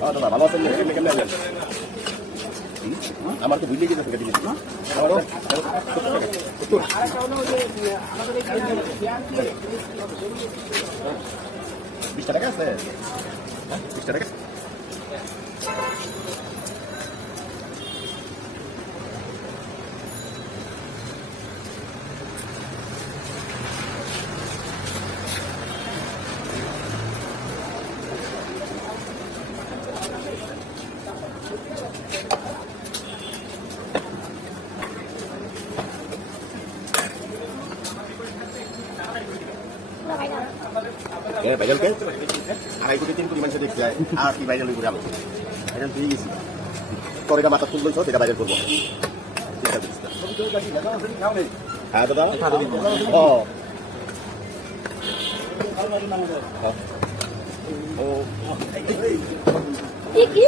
দাদা ভালো আছেন? কেমনে কেমনে আছেন? আমার তো বুঝলেই গেছে কেটে গেছে। 20 টাকা আছে? 20 টাকা? ভাইরাল কে? 2.5 কোটি 3 কোটি মানুষ দেখছে আর কি ভাইরাল করে আমি ভাইরাল পেয়ে গেছি। তোর এটা মাথা তুলছ সেটা ভাইরাল করবো। হ্যাঁ দাদা ও ও কি